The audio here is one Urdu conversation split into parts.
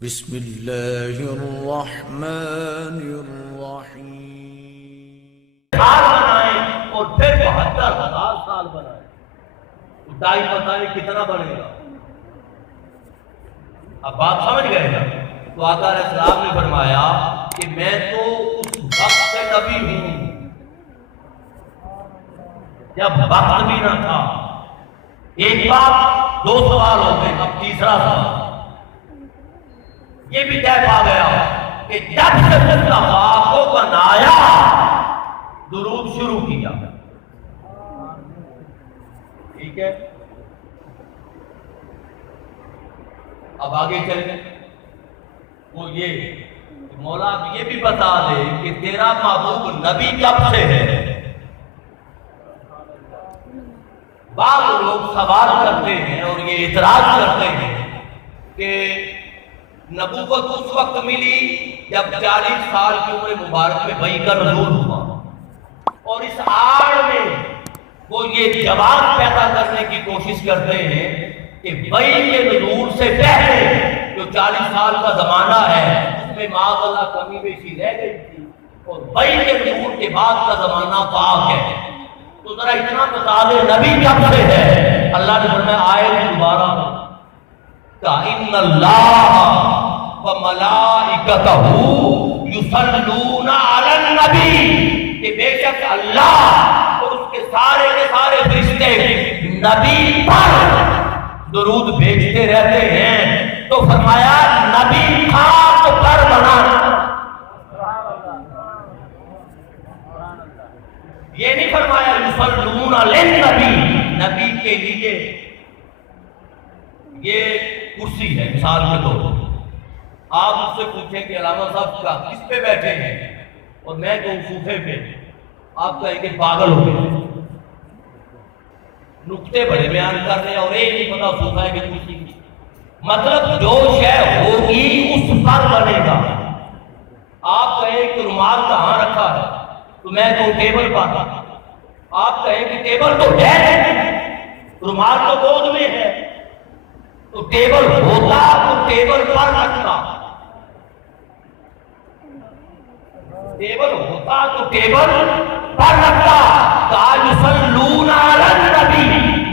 بسم اللہ الرحمن الرحیم۔ سال بنائیں اور پھر 72,000 سال بنائیں، ٹائم بتائیں کتنا بنے گا؟ اب بات سمجھ گئے نا؟ تو آقا علیہ السلام نے فرمایا کہ میں تو اس وقت سے نبی ہوں جب وقت بھی نہ تھا۔ ایک بات، دو سوال ہو گئے، اب تیسرا سوال یہ بھی طے پا گیا کہ جب سے مصطفیٰ کو بنایا درود شروع کیا۔ ٹھیک ہے، اب آگے چلیں۔ وہ یہ مولا یہ بھی بتا دے کہ تیرا محبوب نبی کب سے ہے؟ بعض لوگ سوال کرتے ہیں اور یہ اعتراض کرتے ہیں کہ نبوت اس وقت ملی جب 40 سال کی عمر مبارک میں وحی کا نزول ہوا، اور اس آڑ میں وہ یہ جواب پیدا کرنے کی کوشش کرتے ہیں کہ وحی کے نزول سے پہلے جو 40 سال کا زمانہ ہے اس میں معاذ اللہ کمی بیشی رہ گئی تھی، اور وحی کے نزول کے بعد کا زمانہ پاک ہے۔ تو ذرا اتنا بتا دے نبی کب سے ہے؟ اللہ نے فرمایا آیت دوبارہ ان اللہ وملائکتہ یصلون علی النبی، کہ بے شک اللہ اور اس کے سارے فرشتے نبی پر درود بھیجتے رہتے ہیں۔ تو فرمایا نبی خاص پر بنا، یہ نہیں فرمایا یصلون علی النبی، نبی کے لیے یہ کرسی ہے۔ مثال کے طور پر آپ اس سے پوچھیں کہ علامہ صاحب کا کس پہ بیٹھے ہیں اور میں کہوں صوفے پہ، آپ کہیں کہ پاگل ہو گئے، نکتے بڑے بیان کر رہے ہیں اور ایک نہیں پتا صوفہ ہے کہ کرسی کی۔ مطلب جو شے ہوگی اس پر بنے گا۔ آپ کہیں کہ رومال کہاں رکھا ہے تو میں کہوں ٹیبل پر، آپ کہیں کہ ٹیبل تو ہے رومال تو گود میں ہے، تو ٹیبل ہوتا تو ٹیبل پر رکھتا، ٹیبل ہوتا تو ٹیبل پر رکھتا۔ کہا یصلون علی النبی،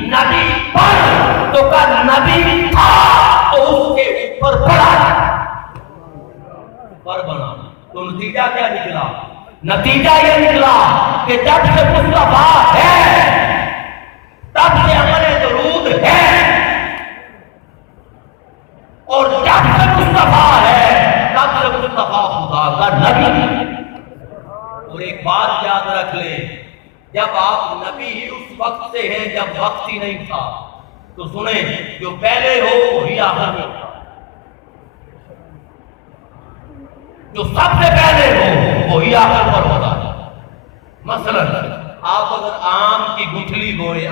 نبی پر، تو کہا نبی تھا تو اس کے اوپر پڑا پر بنا۔ تو نتیجہ کیا نکلا؟ نتیجہ یہ نکلا کہ جب سے مصطفیٰ ہے تب سے عمل درود ہے، اور جب سے مصطفیٰ ہے تب سے مصطفیٰ خدا کا نبی۔ اور ایک بات یاد رکھ لیں، جب آپ نبی ہی اس وقت سے ہیں جب وقت ہی نہیں تھا، تو سنیں جو پہلے ہو وہی آخر میں ہوتا، جو سب سے پہلے ہو وہی آخر پر ہوتا ہے۔ مثلا آپ اگر آم کی گٹھلی بوئیں،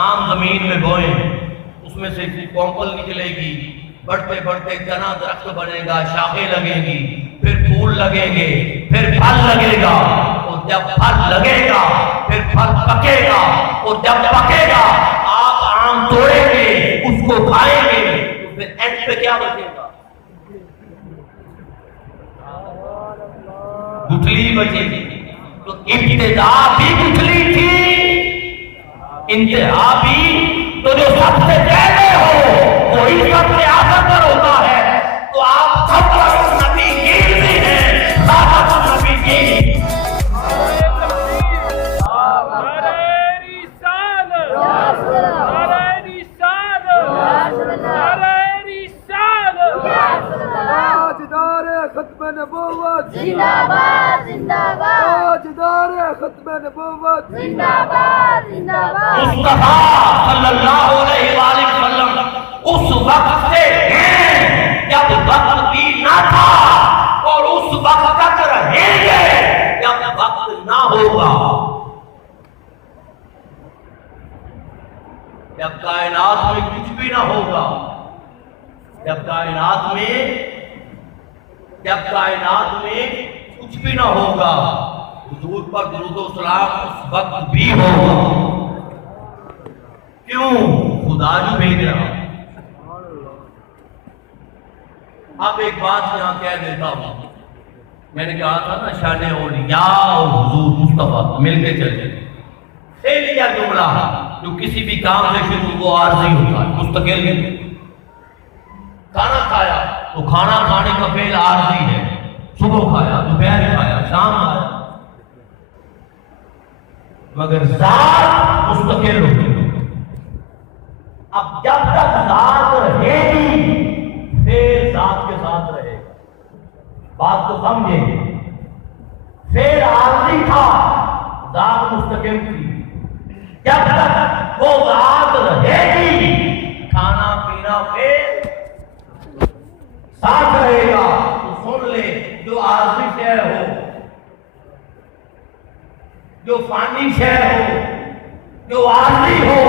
آم زمین میں بوئیں، اس میں سے کونپل نکلے گی، بڑھتے بڑھتے چنا درخت بنے گا، شاخیں لگیں گی، پھر پھول لگیں گے، پھر پھل لگے گا، اور جب پھل لگے گا پھر پھل پکے گا، اور جب پکے گا آپ آم توڑیں گے، اس کو کھائیں گے، تو پھر اینڈ پہ کیا بچے گا؟ گٹھلی بچے گی۔ تو ابتدا بھی گٹھلی تھی، انتہا بھی، تو جو سب سے پہلے ہو وہی سب سے آخر پر ہوتا ہے۔ تو آپ سب نبی گیر بھی ہیں، خاتم النبی گیر۔ ختم نبوت زندہ باد زندہ باد، تاجدار ختم نبوت زندہ باد زندہ باد۔ مصطفیٰ صلی اللہ علیہ وآلہ وسلم اس وقت سے ہیں جب وقت بھی نہ تھا، اور اس وقت تک رہیں گے جب وقت نہ ہوگا۔ جب کائنات میں کچھ بھی نہ ہوگا، جب کائنات میں کچھ بھی نہ ہوگا، حضور پر درود و سلام اس وقت بھی ہوگا۔ کیوں؟ خدا جو بھیج رہا، اب ایک بات یہاں کہہ دیتا ہوں، میں نے کہا تھا نا شان اولیاء اور حضور مصطفیٰ مل کے چلے، فعلیہ جملہ جو کسی بھی کام سے شروع وہ عارضی ہوتا ہے، مستقل نہیں۔ کھانا کھایا تو کھانا کھانے کا فعل عارضی ہے، صبح کھایا، دوپہر کھایا، شام آیا، مگر ذات مستقل ہوتی ہے۔ اب جب تک ذات رہے گی فعل ذات کے ساتھ رہے گا، بات تو سمجھیں گے۔ فعل عارضی تھا، ذات مستقل تھی، جب تک وہ ذات رہے گی کھانا پینا فعل ساتھ رہے گا۔ تو سن لے، جو عارضی شے ہو، جو فانی شے ہو، جو عارضی ہو،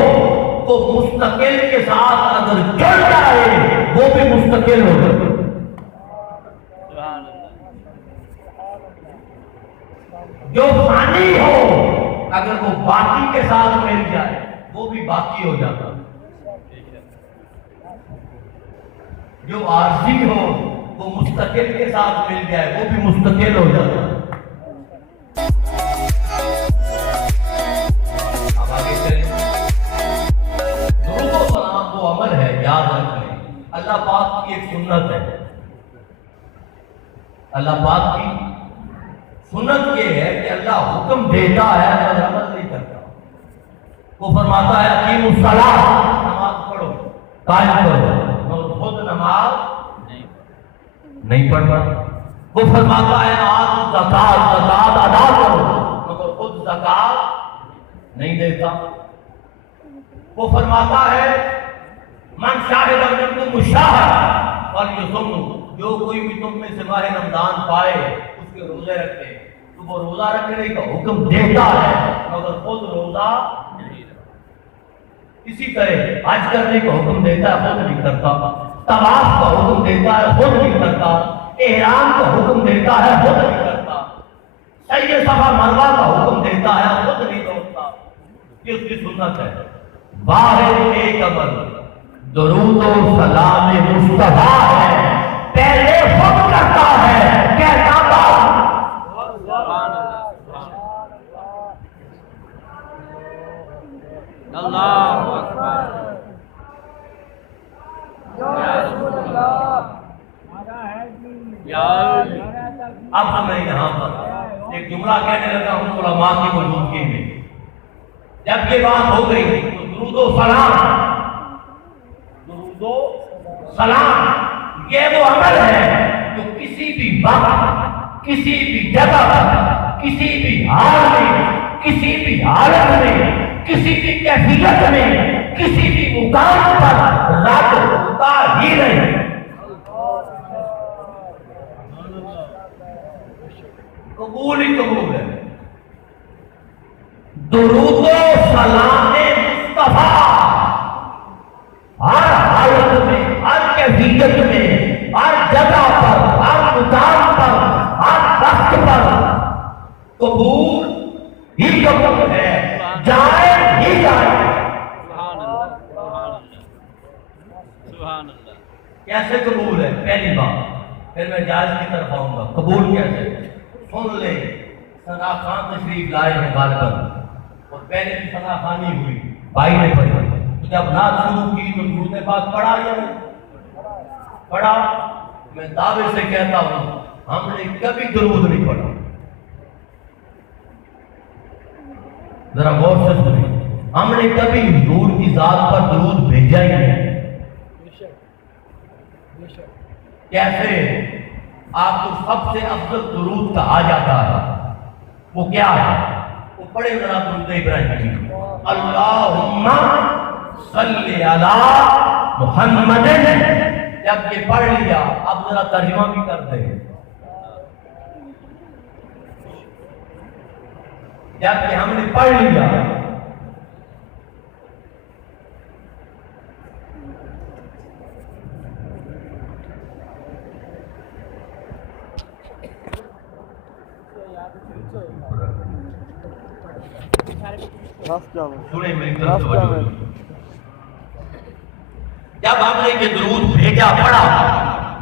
وہ مستقل کے ساتھ اگر جڑ جائے وہ بھی مستقل ہو جائے۔ جو فانی ہو اگر وہ باقی کے ساتھ مل جائے وہ بھی باقی ہو جاتا۔ جو عارضی ہو وہ مستقل کے ساتھ مل جائے وہ بھی مستقل ہو جاتا۔ اب آگے چلیں، درود و سلام وہ عمل ہے، یاد رکھیں، اللہ پاک کی ایک سنت ہے۔ اللہ پاک کی سنت یہ ہے کہ اللہ حکم دیتا ہے اور عمل نہیں کرتا۔ وہ فرماتا ہے اقیموا الصلاۃ، نماز پڑھو، قائم کرو، اور خود نماز نہیں پڑھتا۔ وہ فرماتا ہے آتوا الزکوٰۃ، زکوٰۃ ادا کرو، مگر خود زکوٰۃ نہیں دیتا۔ وہ فرماتا ہے من شاہد منکم الشہر فلیصمہ، جو کوئی بھی تم میں سے ماہ رمضان پائے اس کے روزے رکھے۔ تو وہ روزہ رکھنے کا حکم دیتا ہے مگر خود روزہ نہیں رکھتا۔ اسی طرح حج کرنے کا حکم دیتا ہے، خود نہیں کرتا۔ طواف کا حکم دیتا ہے، خود نہیں کرتا۔ احرام کا حکم دیتا ہے، خود نہیں کرتا۔ سعی صفا مروہ کا حکم دیتا ہے، خود نہیں کرتا۔ یہ اس کی سنت ہے۔ واحد ایک عمل درود و سلام مصطفیٰ ہے، پہلے خود کرتا ہے، کہتا بعد۔ اللہ اکبر۔ اب میں یہاں پر ایک جملہ کہنے لگا ہوں علماء کی موجودگی میں۔ جب یہ بات ہو گئی تو درود و سلام، درود و سلام یہ وہ عمل ہے جو کسی بھی وقت، کسی بھی جگہ، کسی بھی حال میں، کسی بھی حالت میں، کسی بھی کیفیت میں، کسی بھی مقام پر رد ہوتا ہی نہیں۔ قبول ہی قبول ہے۔ درود و سلام مصطفیٰ ہر حالت میں، ہر کیفیت میں، ہر جگہ پر، ہر مقام پر، ہر وقت پر قبول ہی قبول ہے، جائے ہی جائے۔ سبحان اللہ، سبحان اللہ، سبحان اللہ۔ کیسے قبول ہے؟ پہلی بات، پھر میں جائز کی طرف آؤں گا۔ قبول کیسے؟ سن لے، ثنا خان تشریف لائے ہیں غالباً، اور پہلے بھی ثنا خانی ہوئی، بھائی نے پڑھی، تو جب نعت شروع کی تو درود پاک پڑھا یا نہیں پڑھا؟ میں دعوے سے کہتا ہوں ہم نے کبھی درود نہیں پڑھا۔ ذرا غور سے سنیں، ہم نے کبھی حضور کی ذات پر درود بھیجا ہی نہیں۔ کیسے؟ آپ کو سب سے افضل درود کہا جاتا ہے، وہ کیا ہے؟ وہ پڑھے ذرا درود ابراہیم، اللہم صلی علی محمد۔ جب یہ پڑھ لیا اب ذرا ترجمہ بھی کر دیں۔ جب کہ ہم نے پڑھ لیا سنیں میری طرف توجہ۔ جب ہم نے یہ درود بھیجا پڑھا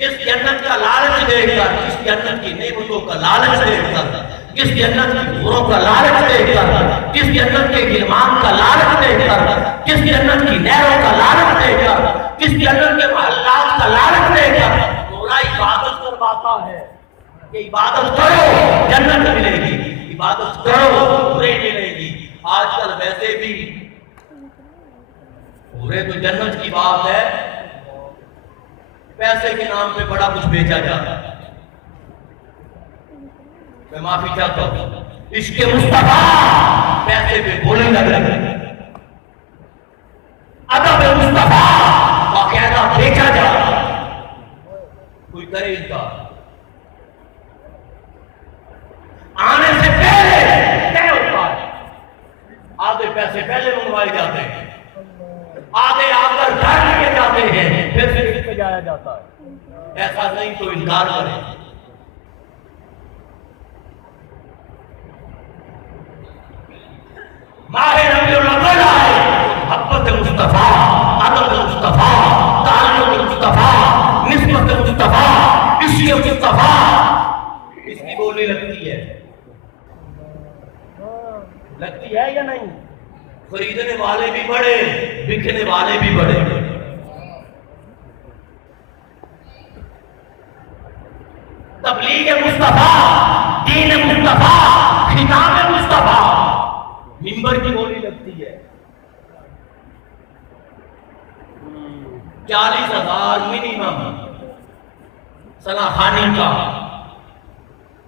جس جنت کا لالچ دیکھ کر، جس جنت کی نعمتوں کا لالچ دیکھ کر، جس جنت کی حوروں کا لالچ دیکھ کر، جس جنت کے غلمان کا لالچ دیکھ کر، جس جنت کی نہروں کا لالچ دیکھ کر، جس جنت کے محلات کا لالچ دیکھ کر مولا عبادت کرواتا ہے کہ عبادت کرو جنت ملے گی، عبادت کرو برے ملے گی۔ آج کل ویسے بھی برے تو جنت کی بات ہے، پیسے کے نام پہ بڑا کچھ بیچا جاتا ہے۔ میں معافی چاہتا ہوں، عشق مصطفیٰ پیسے پہ بولے لگ رہے ہیں، ادب مصطفیٰ باقاعدہ بیچا جا رہا ہے۔ کوئی کرے انکار، آنے سے پہلے طے ہوتا ہے، آدھے پیسے پہلے منگوائے جاتے ہیں، آدھے آ کر گھر لیے جاتے ہیں، پھر سے پہ جایا جاتا ہے۔ ایسا نہیں تو انکار کرے۔ ماہ ربیع الاول آئے، محبت مصطفیٰ، ادب مصطفیٰ، تعلق مصطفیٰ، نسبت مصطفیٰ، عشق مصطفیٰ، اس کی بولی لگتی ہے، لگتی ہے یا نہیں؟ خریدنے والے بھی بڑے، بکنے والے بھی بڑے۔ تبلیغ مصطفیٰ، دین مصطفیٰ، خطاب مصطفیٰ، منبر کی بولی لگتی ہے۔ 40,000 منیمم سناخانی کا،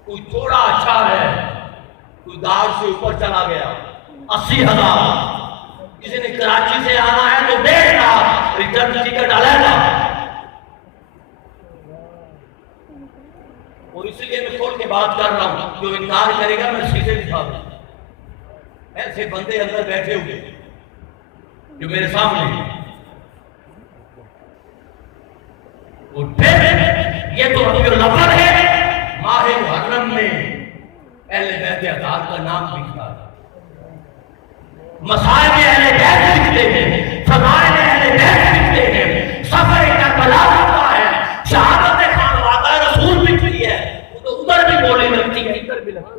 کوئی تھوڑا اچھا ہے، کوئی دار سے اوپر چلا گیا 80,000، کسی نے کراچی سے آنا ہے تو 1.5 لاکھ ریٹرن ٹکٹ علیحدہ۔ اور اس لیے میں کھول کے بات کر رہا ہوں، جو انکار کرے گا میں سیدھے دکھا دوں۔ ایسے بندے اندر بیٹھے ہوئے جو میرے سامنے، اور پھر یہ تو ربیع الاول ہے، ماہ محرم میں اہل بیت اطہار کا نام لکھتا ہے، مصائب اہل بیت لکھتے ہیں، فضائل اہل بیت لکھتے ہیں، سفر کربلا لکھتا ہے، شہادت خانوادہ رسول لکھتی ہے، وہ تو ادھر بھی بولی لگتی ہے، ادھر بھی لگتی ہے۔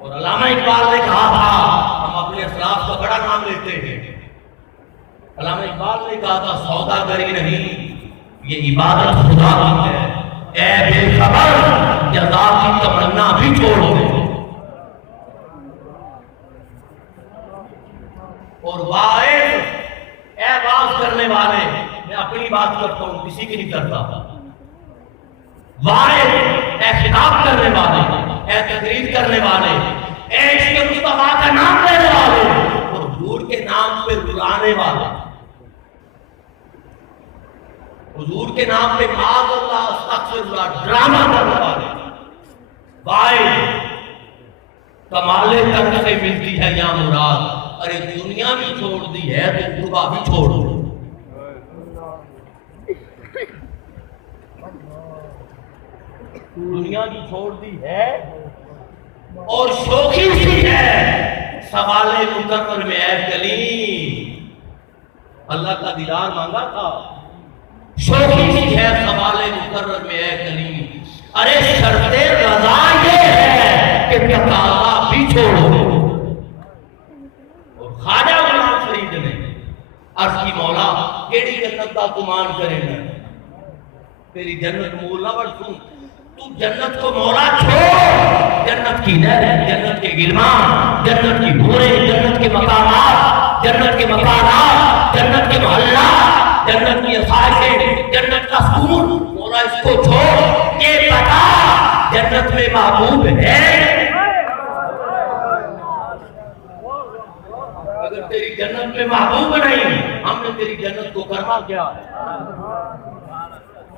اور علامہ اقبال نے کہا تھا، ہم اپنے اسلاف کا بڑا نام لیتے ہیں، علامہ اقبال نے کہا تھا سوداگری نہیں یہ عبادت خدا کی ہے، اے بے خبر جزا کی تمنا بھی چھوڑ دے۔ اور واعظ، اے واعظ کرنے والے، میں اپنی بات کرتا ہوں کسی کی نہیں کرتا، واعظ، اے خطاب کرنے والے، اے تقریر کرنے والے، اے عشق مصطفیٰ کا نام لینے والے، اور حضور کے نام پہ رلانے والے، حضور کے نام پہ معاذ اللہ استغفر اللہ ڈرامہ کرنے والے، واعظ، کمال تک سے ملتی ہے یا مراد، ارے دنیا بھی چھوڑ دی ہے تو قربا بھی چھوڑ دو۔ دنیا کی چھوڑ دی ہے اور شوخی سی ہے، سوال مکرر میں اے کلیم، اللہ کا دیدار مانگا تھا، شوخی سی ہے سوال مکرر میں اے کلیم، ارے شرط رضا یہ ہے کہ تقاضا بھی چھوڑو۔ اور خواجہ غلام فرید نے عرض کی مولا کیڑی جنت کا گمان کرے گا، تیری جنت مولا ورسوں، تو جنت کو مولا چھوڑ، جنت کی نہر، جنت کے غلمان، جنت کی حوریں، جنت کے مقامات، جنت کے مکانات، جنت کے محلات، جنت کی آسائشیں، جنت کا سکون، مولا اس کو چھوڑ، یہ بتا جنت میں محبوب ہے؟ اگر تیری جنت میں محبوب نہیں، ہم نے تیری جنت کو کرنا کیا ہے؟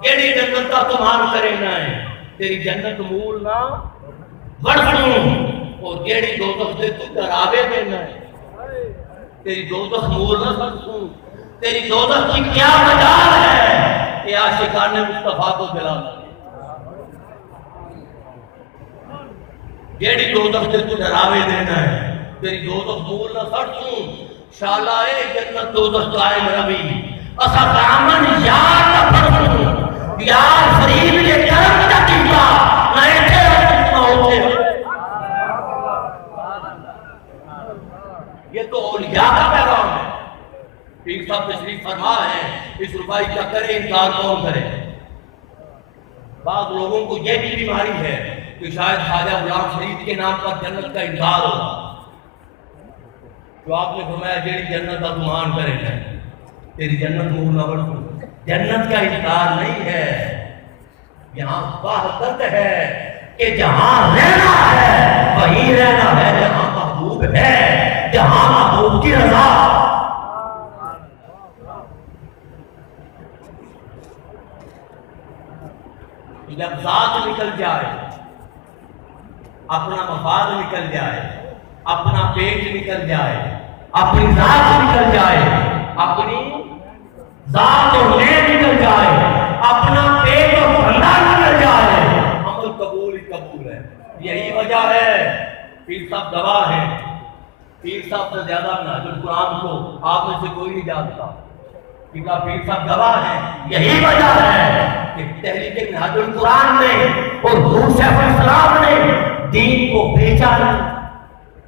کیڑی جنت کا تمہار کرے نہ ہے، تیری جنت مول نہ ورسوں، اور کیڑی دوزخ سے تو ڈراوے دینا ہے، تیری دوزخ مول نہ ورسوں، تیری دوزخ کی کیا مجال ہے کہ عاشقان مصطفیٰ کو جلانا، کیڑی دوزخ سے تو ڈراوے دینا ہے، تیری دوزخ مول نہ ورسوں، شالہ جنت دوزخ قائم روی، اسا دامن یار نہ پھڑوں یار فریب کے کرم نہ کیتا نہ ایتھے نہ ہوتے یہ تو اولیاء کا پیغام ہے پیر صاحب تشریف فرما ہے اس ربائی کا کرے انکار کون کرے بعض لوگوں کو یہ بھی بیماری ہے کہ شاید خواجہ غلام فرید کے نام پر جنت کا انکار ہوگا جو آپ نے فرمایا جیڑی جنت کا گمان کرے گا تیری جنت منہ نہ بڑھ جنت کا انکار نہیں ہے یہاں وحدت ہے کہ جہاں رہنا ہے وہیں رہنا ہے جہاں محبوب ہے جہاں محبوب کی رضا جب ذات نکل جائے اپنا مفاد نکل جائے اپنا پیٹ نکل جائے اپنی ذات نکل جائے اپنی ذات اور لے نکل جائے اپنا پیٹ اور بھنڈا نکل جائے عمل قبول ہی قبول ہے یہی وجہ ہے پیر صاحب گواہ ہیں پیر صاحب سے زیادہ منہج القرآن کو آپ میں سے کوئی نہیں جانتا کیونکہ پیر صاحب گواہ ہیں یہی وجہ ہے کہ تحریک منہج القرآن نے اور حضور شیخ الاسلام نے دین کو بیچا نہیں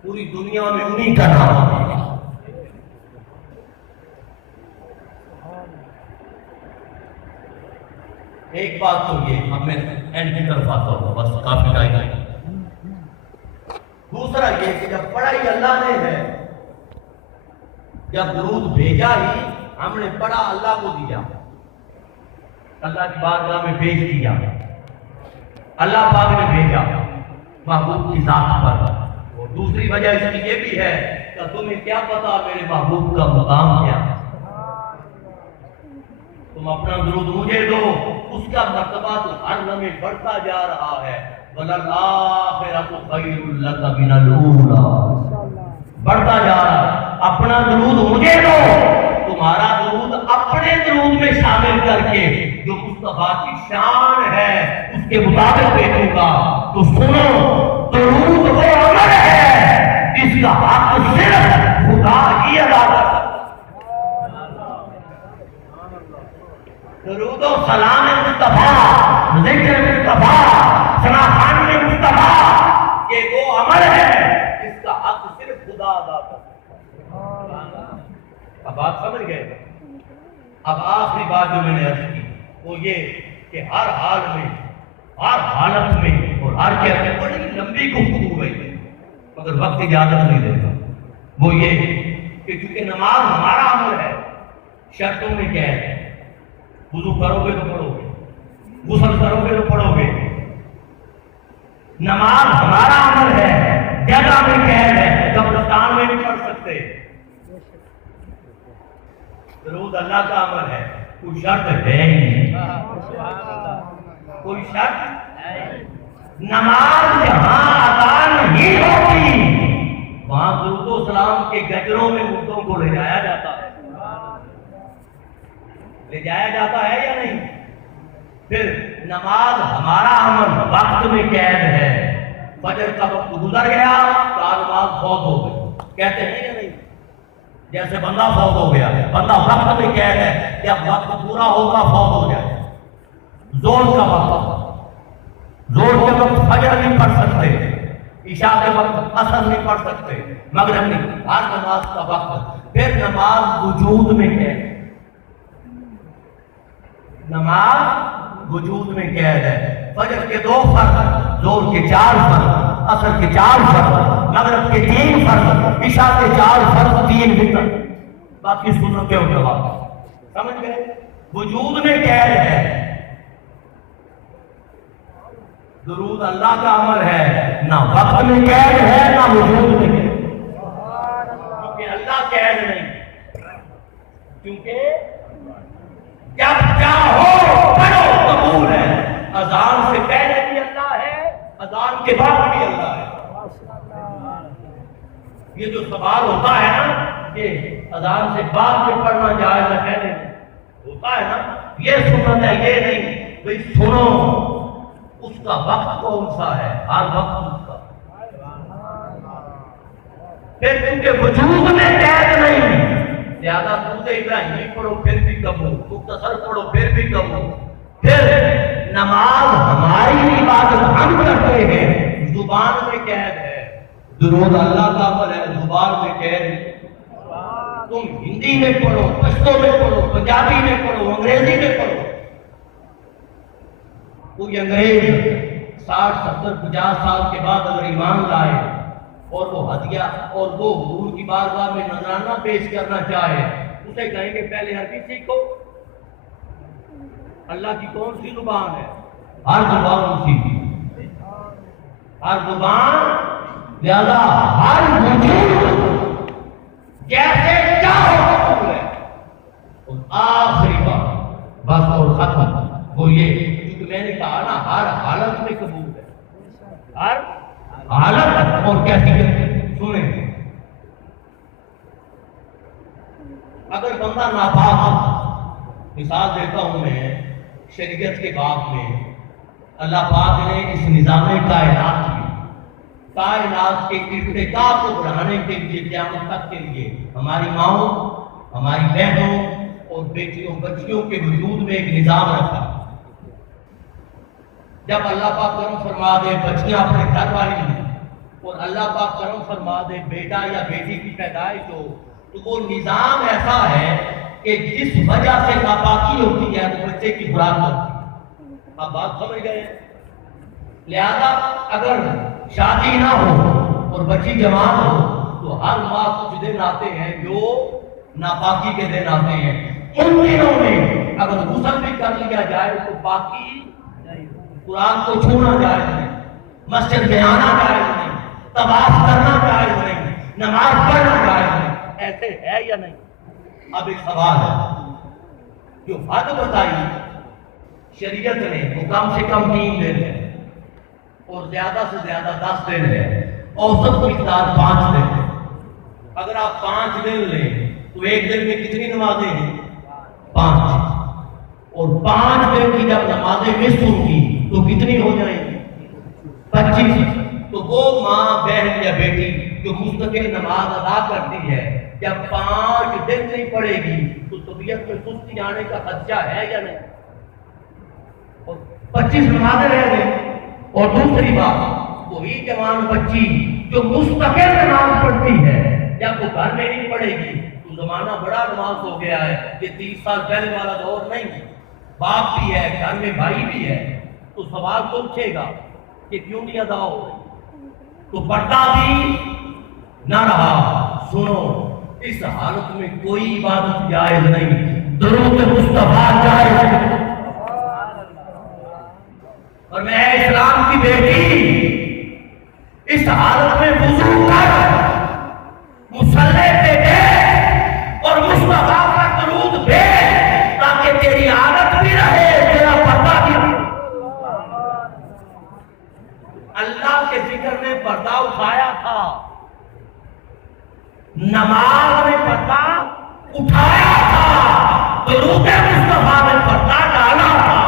پوری دنیا میں انہی کا نام ہے ایک بات تو یہ اب میں اینڈ کی طرف آتا ہوں بس کافی ٹائم ہے دوسرا یہ کہ جب پڑھائی اللہ نے ہے جب درود بھیجا ہی ہم نے پڑھا اللہ کو دیا اللہ کی بارگاہ میں بھیج دیا اللہ پاک نے بھیجا محبوب کی ذات پر اور دوسری وجہ اس کی یہ بھی ہے کہ تمہیں کیا پتا میرے محبوب کا مقام کیا تم اپنا درود مجھے دو اس کا مرتبہ تو ہر لمحے بڑھتا جا رہا ہے وَلَلْآخِرَةُ خَيْرٌ لَكَ مِنَ الْأُولَىٰ بڑھتا جا رہا ہے اپنا درود مجھے دو تمہارا درود اپنے درود میں شامل کر کے جو مصطفیٰ کی شان ہے اس کے مطابق بھیجوں گا تو سنو درود وہ عمل ہے جس کا حق صرف خدا ہی ادا کر سکتا درود و سلام مصطفیٰ ذکر مصطفیٰ شناخان مصطفیٰ یہ وہ عمل ہے جس کا حق صرف خدا ادا کر سکتا اب بات سمجھ گئے اب آخری بات جو میں نے عرض کی وہ یہ کہ ہر حال میں ہر حالت میں اور ہر کہتے ہیں بڑی لمبی گفتگو گئی مگر وقت اجازت نہیں دے گا وہ یہ کہ کیونکہ نماز ہمارا عمل ہے شرطوں میں کیا ہے وضو کرو گے تو پڑھو گے غسل کرو گے تو پڑھو گے نماز ہمارا عمل ہے جگہ میں قید ہے قبرستان میں نہیں پڑھ سکتے درود اللہ کا عمل ہے کوئی شرط ہے ہی نہیں کوئی شرط نماز جہاں ادا نہیں ہوتی وہاں درود و سلام کے گجروں میں مردوں کو لے جایا جاتا ہے لے جایا جاتا ہے یا نہیں پھر نماز ہمارا عمل وقت میں قید ہے فجر کا وقت گزر گیا تو نماز فوت ہو گئی کہتے ہیں یا نہیں جیسے بندہ فوت ہو گیا بندہ وقت میں قید ہے جب وقت پورا ہوگا فوت ہو جائے زور کا وقت زور کے وقت فجر نہیں پڑھ سکتے عشاء کے وقت عصر نہیں پڑھ سکتے مغرب نہیں ہر نماز کا وقت پھر نماز وجود میں قید نماز وجود میں قید ہے فجر کے 2 فرض زور کے 4 فرض عصر کے 4 فرض مغرب کے 3 فرض عشاء کے 4 فرض 3 وتر باقی سنتیں اور جواب سمجھ گئے وجود میں قید ہے درود اللہ کا عمل ہے نہ وقت میں قید ہے نہ وجود میں قید کیونکہ اللہ قید نہیں کیونکہ جب چاہو پڑھو قبول ہے اذان سے پہلے بھی اللہ ہے اذان کے بعد بھی اللہ ہے یہ جو سوال ہوتا ہے نا کہ اذان سے بعد میں پڑھنا جائز ہے پہلے ہوتا ہے نا یہ سنت ہے یہ نہیں بھئی سنو اس کا وقت کون سا ہے ہر وقت اس کا پھر کیونکہ وجود میں قید نہیں لہذا درود ابراہیمی پڑھو پھر بھی قبول، مختصر پڑھو پھر بھی قبول۔ پھر نماز ہماری عبادت ہم کرتے ہیں، زبان میں قید ہے، درود اللہ کا عمل ہے، زبان میں قید ہے۔ تم ہندی میں پڑھو، پشتو میں پڑھو، پنجابی میں پڑھو، انگریزی میں پڑھو، کوئی انگریز 60 70 50 سال کے بعد اگر ایمان لائے اور وہ ہدیہ اور وہ حضور کی بارگاہ میں نذرانہ پیش کرنا چاہے، اسے کہیں گے پہلے عربی سیکھو۔ اللہ کی کون سی زبان ہے؟ ہر زبان سیکھی، ہر زبان، لہذا ہر وجود جیسے چاہو قبول ہے۔ اور آخری بات بس اور ختم وہ یہ، کیونکہ میں نے کہا نا ہر حالت میں قبول ہے، ہر حالت اور کیفیت۔ سنیں، اگر بندہ ناپاک، مثال دیتا ہوں میں شریعت کے باب میں، اللہ پاک نے اس نظام کائنات میں کائنات کے ارتقاء کو بڑھانے کے لیے قیامت تک کے لیے ہماری ماؤں، ہماری بہنوں اور بیٹیوں بچیوں کے وجود میں ایک نظام رکھا۔ جب اللہ پاک کرم فرما دے بچیاں اپنے گھر والی ہیں اور اللہ پاک کرم فرما دے بیٹا یا بیٹی کی پیدائش ہو، تو وہ نظام ایسا ہے کہ جس وجہ سے ناپاکی ہوتی ہے وہ بچے کی خوراک ہوتی ہے۔ آپ بات سمجھ گئے؟ لہذا اگر شادی نہ ہو اور بچی جوان ہو تو ہر ماہ کچھ دن آتے ہیں جو ناپاکی کے دن آتے ہیں۔ ان دنوں میں اگر غسل بھی کر لیا جائے تو باقی قرآن کو چھونا جائز نہیں، مسجد میں آنا جائز نہیں، طواف کرنا جائز نہیں، نماز پڑھنا جائز نہیں۔ ایسے ہے یا نہیں؟ اب ایک سوال ہے، جو حد بتائی شریعت نے وہ کم سے کم 3 دن ہے اور زیادہ سے زیادہ 10 دن ہے، اوسط مقدار 5 دن ہے۔ اگر آپ 5 دن لیں تو ایک دن میں کتنی نمازیں ہیں؟ 5۔ اور 5 دن کی جب نمازیں مس ہوں گی تو کتنی ہو جائیں گی؟ 25۔ تو وہ ماں بہن یا بیٹی جو مستقل نماز ادا کرتی ہے، جب 5 دن نہیں پڑے گی تو طبیعت میں سستی آنے کا خدشہ ہے یا نہیں؟ اور 25 نمازیں رہ گئی۔ اور دوسری بات، وہی جوان بچی جو مستقل نماز پڑھتی ہے، جب وہ گھر میں نہیں پڑھے گی تو زمانہ بڑا نماز ہو گیا ہے، یہ 30 سال پہلے والا دور نہیں ہے، باپ بھی ہے گھر میں، بھائی بھی ہے، تو سوال تو اٹھے گا کہ کیوں نہیں ادا ہو رہی؟ تو پردہ بھی نہ رہا۔ سنو، اس حالت میں کوئی عبادت جائز نہیں، درود مصطفیٰ جائز ہے۔ اور میں اسلام کی بیٹی اس حالت میں وضو کر مصلی پہ بیٹھ اور مصطفیٰ کا درود بھیج تاکہ تیری عادت بھی رہے، تیرا پردہ بھی رہے۔ اللہ کے ذکر میں پردہ اٹھایا تھا، نماز میں پردہ اٹھایا تھا، درود مصطفیٰ میں پردہ ڈالا تھا۔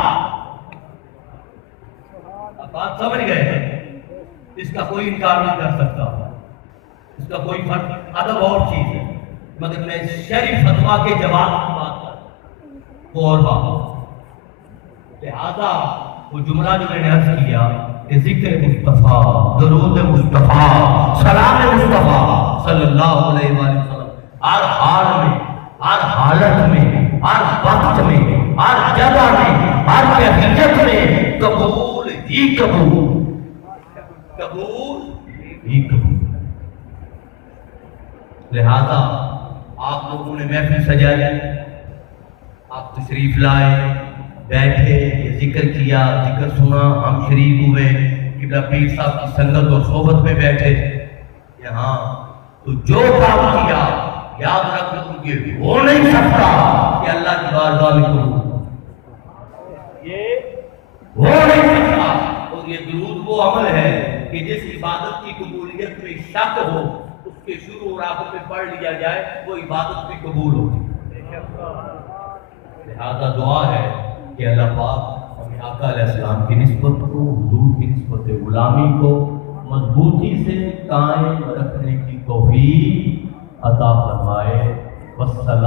اب بات سمجھ گئے؟ اس کا کوئی انکار نہیں کر سکتا، اس کا کوئی فرق۔ ادب اور چیز ہے، مگر میں شرعی فتویٰ کے جواب کی بات کر وہ اور بات۔ لہذا وہ جملہ جو میں نے عرض کیا کہ ذکر مصطفیٰ، درود مصطفیٰ، سلام مصطفیٰ صلی اللہ علیہ وآلہ وسلم ہر حال میں، ہر حالت میں، ہر وقت میں، ہر جگہ میں، ہر کیفیت میں قبول ہی قبول، قبول ہی قبول۔ لہذا آپ لوگوں نے محفل سجائی، آپ تشریف لائے، بیٹھے، ذکر کیا، ذکر سنا، ہم شریک ہوئے، قبلہ پیر صاحب کی سنگت اور صحبت میں بیٹھے یہاں، تو جو کام کیا یاد رکھ لوں کہ ہو نہیں سکتا کہ اللہ کی بارگاہ میں کروں، یہ ہو نہیں سکتا۔ اور یہ درود وہ عمل ہے کہ جس عبادت کی قبولیت میں شک ہو، اس کے شروع اور آخر میں پڑھ لیا جائے، وہ عبادت بھی قبول ہوگی۔ لہذا دعا ہے کہ اللہ پاک ہمیں آقا علیہ السلام کی نسبت کو، حضور کی نسبت غلامی کو مضبوطی سے قائم رکھنے کی توفیق عطا فرمائے۔ والسلام۔